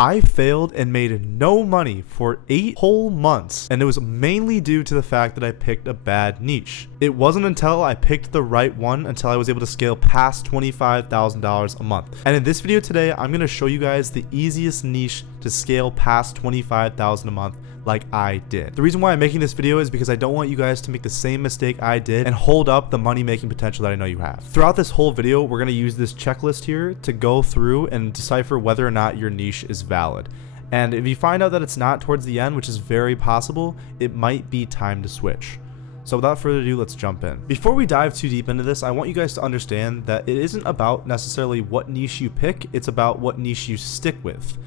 I failed and made no money for 8 whole months, and it was mainly due to the fact that I picked a bad niche. It wasn't until I picked the right one until I was able to scale past $25,000 a month. And in this video today, I'm going to show you guys the easiest niche to scale past $25,000 a month like I did. The reason why I'm making this video is because I don't want you guys to make the same mistake I did and hold up the money making potential that I know you have. Throughout this whole video, we're going to use this checklist here to go through and decipher whether or not your niche is valid. And if you find out that it's not towards the end, which is very possible, it might be time to switch. So without further ado, let's jump in. Before we dive too deep into this, I want you guys to understand that it isn't about necessarily what niche you pick, it's about what niche you stick with.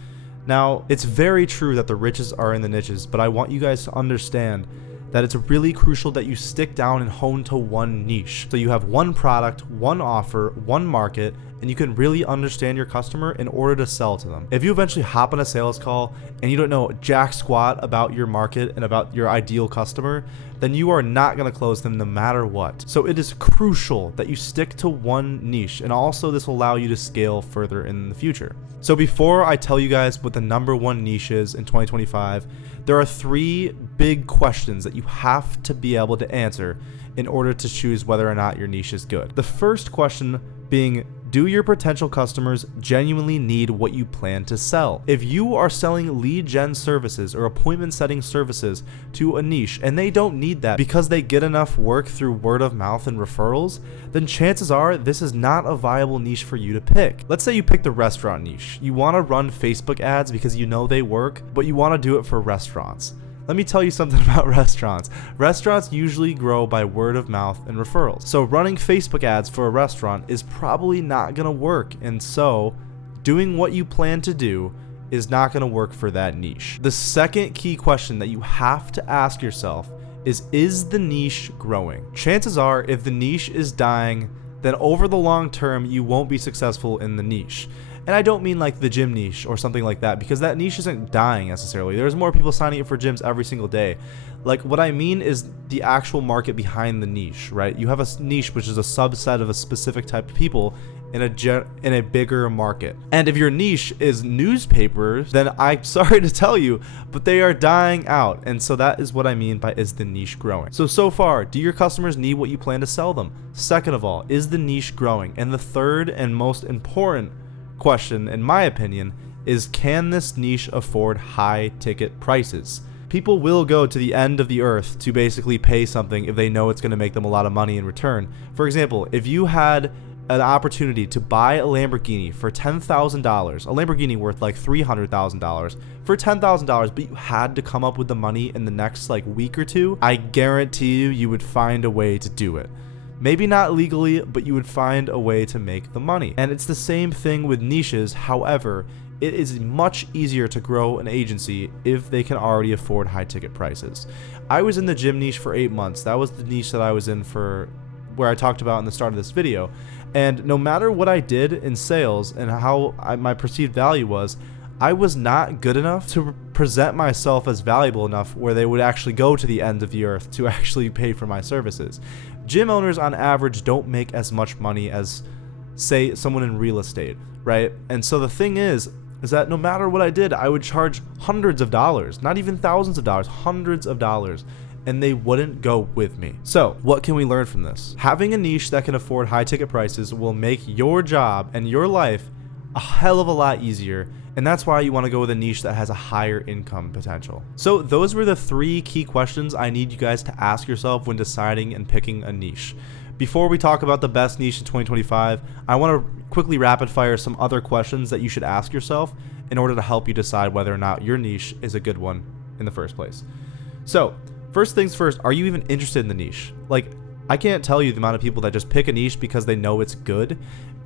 Now, it's very true that the riches are in the niches, but I want you guys to understand that it's really crucial that you stick down and hone to one niche. So you have one product, one offer, one market, and you can really understand your customer in order to sell to them. If you eventually hop on a sales call and you don't know jack squat about your market and about your ideal customer, then you are not going to close them no matter what. So it is crucial that you stick to one niche, and also this will allow you to scale further in the future. So before I tell you guys what the #1 niche is in 2025, there are 3 big questions that you have to be able to answer in order to choose whether or not your niche is good. The first question being, do your potential customers genuinely need what you plan to sell? If you are selling lead gen services or appointment setting services to a niche and they don't need that because they get enough work through word of mouth and referrals, then chances are this is not a viable niche for you to pick. Let's say you pick the restaurant niche. You want to run Facebook ads because you know they work, but you want to do it for restaurants. Let me tell you something about restaurants. Restaurants usually grow by word of mouth and referrals. So running Facebook ads for a restaurant is probably not going to work. And so doing what you plan to do is not going to work for that niche. The second key question that you have to ask yourself is the niche growing? Chances are if the niche is dying, then over the long term, you won't be successful in the niche. And I don't mean like the gym niche or something like that, because that niche isn't dying necessarily. There's more people signing up for gyms every single day. Like, what I mean is the actual market behind the niche, right? You have a niche which is a subset of a specific type of people in a bigger market. And if your niche is newspapers, then I'm sorry to tell you, but they are dying out. And so that is what I mean by is the niche growing. So far, do your customers need what you plan to sell them? Second of all, is the niche growing? And the third and most important question, in my opinion, is can this niche afford high ticket prices? People will go to the end of the earth to basically pay something if they know it's going to make them a lot of money in return. For example, if you had an opportunity to buy a Lamborghini for $10,000, a Lamborghini worth like $300,000 for $10,000, but you had to come up with the money in the next like week or two, I guarantee you would find a way to do it. Maybe not legally, but you would find a way to make the money. And it's the same thing with niches. However, it is much easier to grow an agency if they can already afford high ticket prices. I was in the gym niche for 8 months. That was the niche that I was in for where I talked about in the start of this video. And no matter what I did in sales and how my perceived value was, I was not good enough to present myself as valuable enough where they would actually go to the end of the earth to actually pay for my services. Gym owners on average don't make as much money as, say, someone in real estate, right? And so the thing is that no matter what I did, I would charge hundreds of dollars, not even thousands of dollars, hundreds of dollars, and they wouldn't go with me. So what can we learn from this? Having a niche that can afford high ticket prices will make your job and your life a hell of a lot easier. And that's why you want to go with a niche that has a higher income potential. So those were the 3 key questions I need you guys to ask yourself when deciding and picking a niche. Before we talk about the best niche in 2025, I want to quickly rapid fire some other questions that you should ask yourself in order to help you decide whether or not your niche is a good one in the first place. So first things first, are you even interested in the niche? Like, I can't tell you the amount of people that just pick a niche because they know it's good,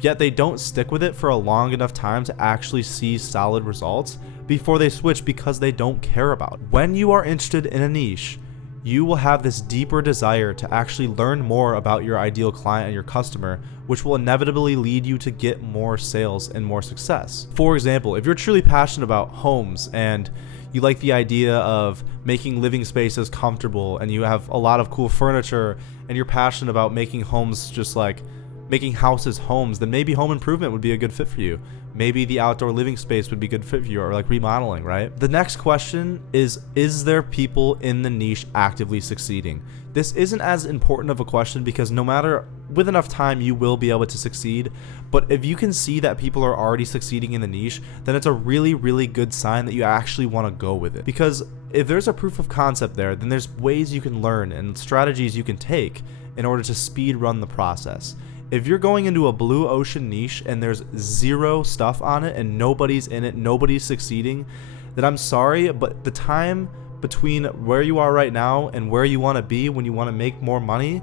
yet they don't stick with it for a long enough time to actually see solid results before they switch because they don't care about it. When you are interested in a niche, you will have this deeper desire to actually learn more about your ideal client and your customer, which will inevitably lead you to get more sales and more success. For example, if you're truly passionate about homes and you like the idea of making living spaces comfortable and you have a lot of cool furniture and you're passionate about making homes just like making houses homes, then maybe home improvement would be a good fit for you. Maybe the outdoor living space would be a good fit for you, or like remodeling, right? The next question is there people in the niche actively succeeding? This isn't as important of a question because no matter, with enough time, you will be able to succeed. But if you can see that people are already succeeding in the niche, then it's a really, really good sign that you actually want to go with it. Because if there's a proof of concept there, then there's ways you can learn and strategies you can take in order to speed run the process. If you're going into a blue ocean niche and there's zero stuff on it and nobody's in it, nobody's succeeding, then I'm sorry, but the time between where you are right now and where you want to be when you want to make more money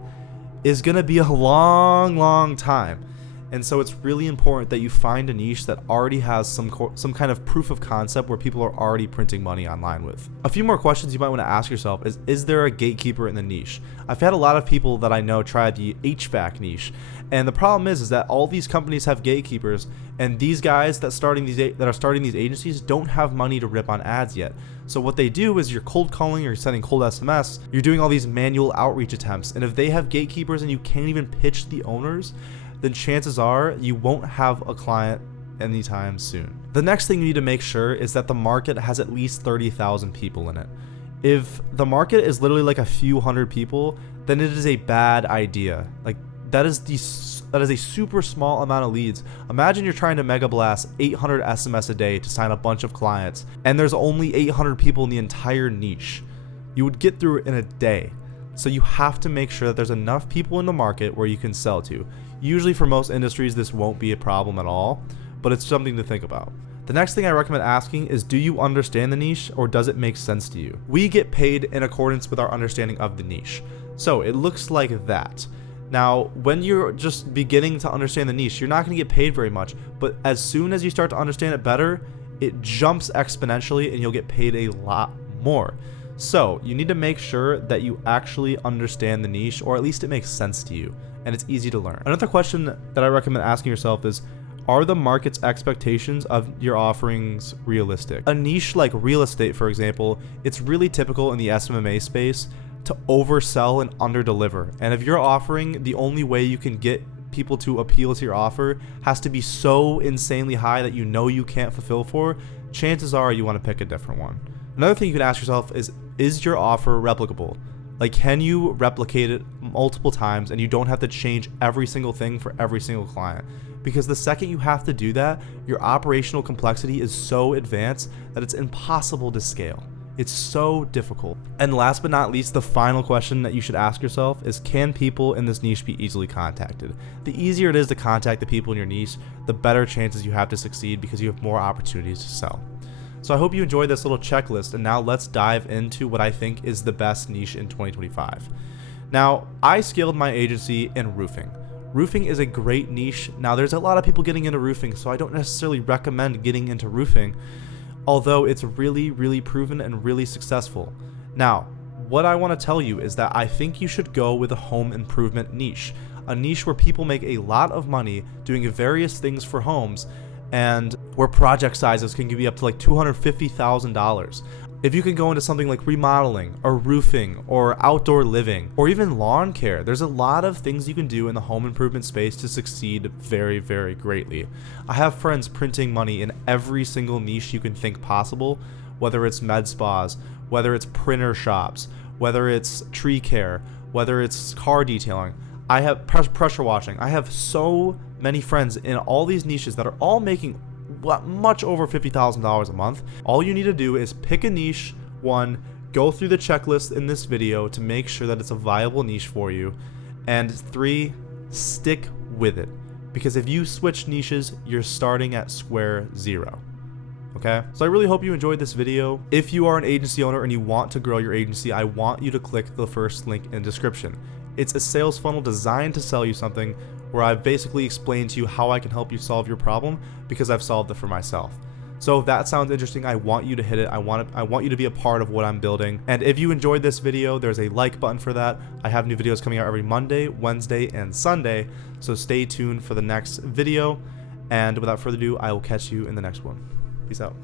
is going to be a long, long time. And so it's really important that you find a niche that already has some kind of proof of concept where people are already printing money online with. A few more questions you might want to ask yourself is there a gatekeeper in the niche? I've had a lot of people that I know try the HVAC niche, and the problem is that all these companies have gatekeepers, and these guys that are starting these agencies don't have money to rip on ads yet. So what they do is you're cold calling, or you're sending cold SMS, you're doing all these manual outreach attempts, and if they have gatekeepers and you can't even pitch the owners, then chances are you won't have a client anytime soon. The next thing you need to make sure is that the market has at least 30,000 people in it. If the market is literally like a few hundred people, then it is a bad idea. Like that is a super small amount of leads. Imagine you're trying to mega blast 800 SMS a day to sign a bunch of clients, and there's only 800 people in the entire niche. You would get through it in a day. So you have to make sure that there's enough people in the market where you can sell to. Usually for most industries, this won't be a problem at all, but it's something to think about. The next thing I recommend asking is, do you understand the niche, or does it make sense to you? We get paid in accordance with our understanding of the niche. So it looks like that. Now, when you're just beginning to understand the niche, you're not going to get paid very much, but as soon as you start to understand it better, it jumps exponentially and you'll get paid a lot more. So you need to make sure that you actually understand the niche, or at least it makes sense to you and it's easy to learn. Another question that I recommend asking yourself is, are the market's expectations of your offerings realistic? A niche like real estate, for example, it's really typical in the SMMA space to oversell and underdeliver. And if you're offering, the only way you can get people to appeal to your offer has to be so insanely high that you know you can't fulfill for, chances are you want to pick a different one. Another thing you can ask yourself is your offer replicable? Like, can you replicate it multiple times and you don't have to change every single thing for every single client? Because the second you have to do that, your operational complexity is so advanced that it's impossible to scale. It's so difficult. And last but not least, the final question that you should ask yourself is, can people in this niche be easily contacted? The easier it is to contact the people in your niche, the better chances you have to succeed because you have more opportunities to sell. So I hope you enjoyed this little checklist, and now let's dive into what I think is the best niche in 2025. Now, I scaled my agency in roofing. Roofing is a great niche. Now, there's a lot of people getting into roofing, so I don't necessarily recommend getting into roofing, although it's really, really proven and really successful. Now, what I want to tell you is that I think you should go with a home improvement niche, a niche where people make a lot of money doing various things for homes, and where project sizes can be up to like $250,000. If you can go into something like remodeling or roofing or outdoor living or even lawn care, there's a lot of things you can do in the home improvement space to succeed very, very greatly. I have friends printing money in every single niche you can think possible, whether it's med spas, whether it's printer shops, whether it's tree care, whether it's car detailing. I have pressure washing. I have so many friends in all these niches that are all making much over $50,000 a month. All you need to do is pick a niche, one, go through the checklist in this video to make sure that it's a viable niche for you, and 3, stick with it. Because if you switch niches, you're starting at square zero. Okay? So I really hope you enjoyed this video. If you are an agency owner and you want to grow your agency, I want you to click the first link in the description. It's a sales funnel designed to sell you something, where I've basically explained to you how I can help you solve your problem because I've solved it for myself. So if that sounds interesting, I want you to hit it. I want you to be a part of what I'm building. And if you enjoyed this video, there's a like button for that. I have new videos coming out every Monday, Wednesday, and Sunday. So stay tuned for the next video. And without further ado, I will catch you in the next one. Peace out.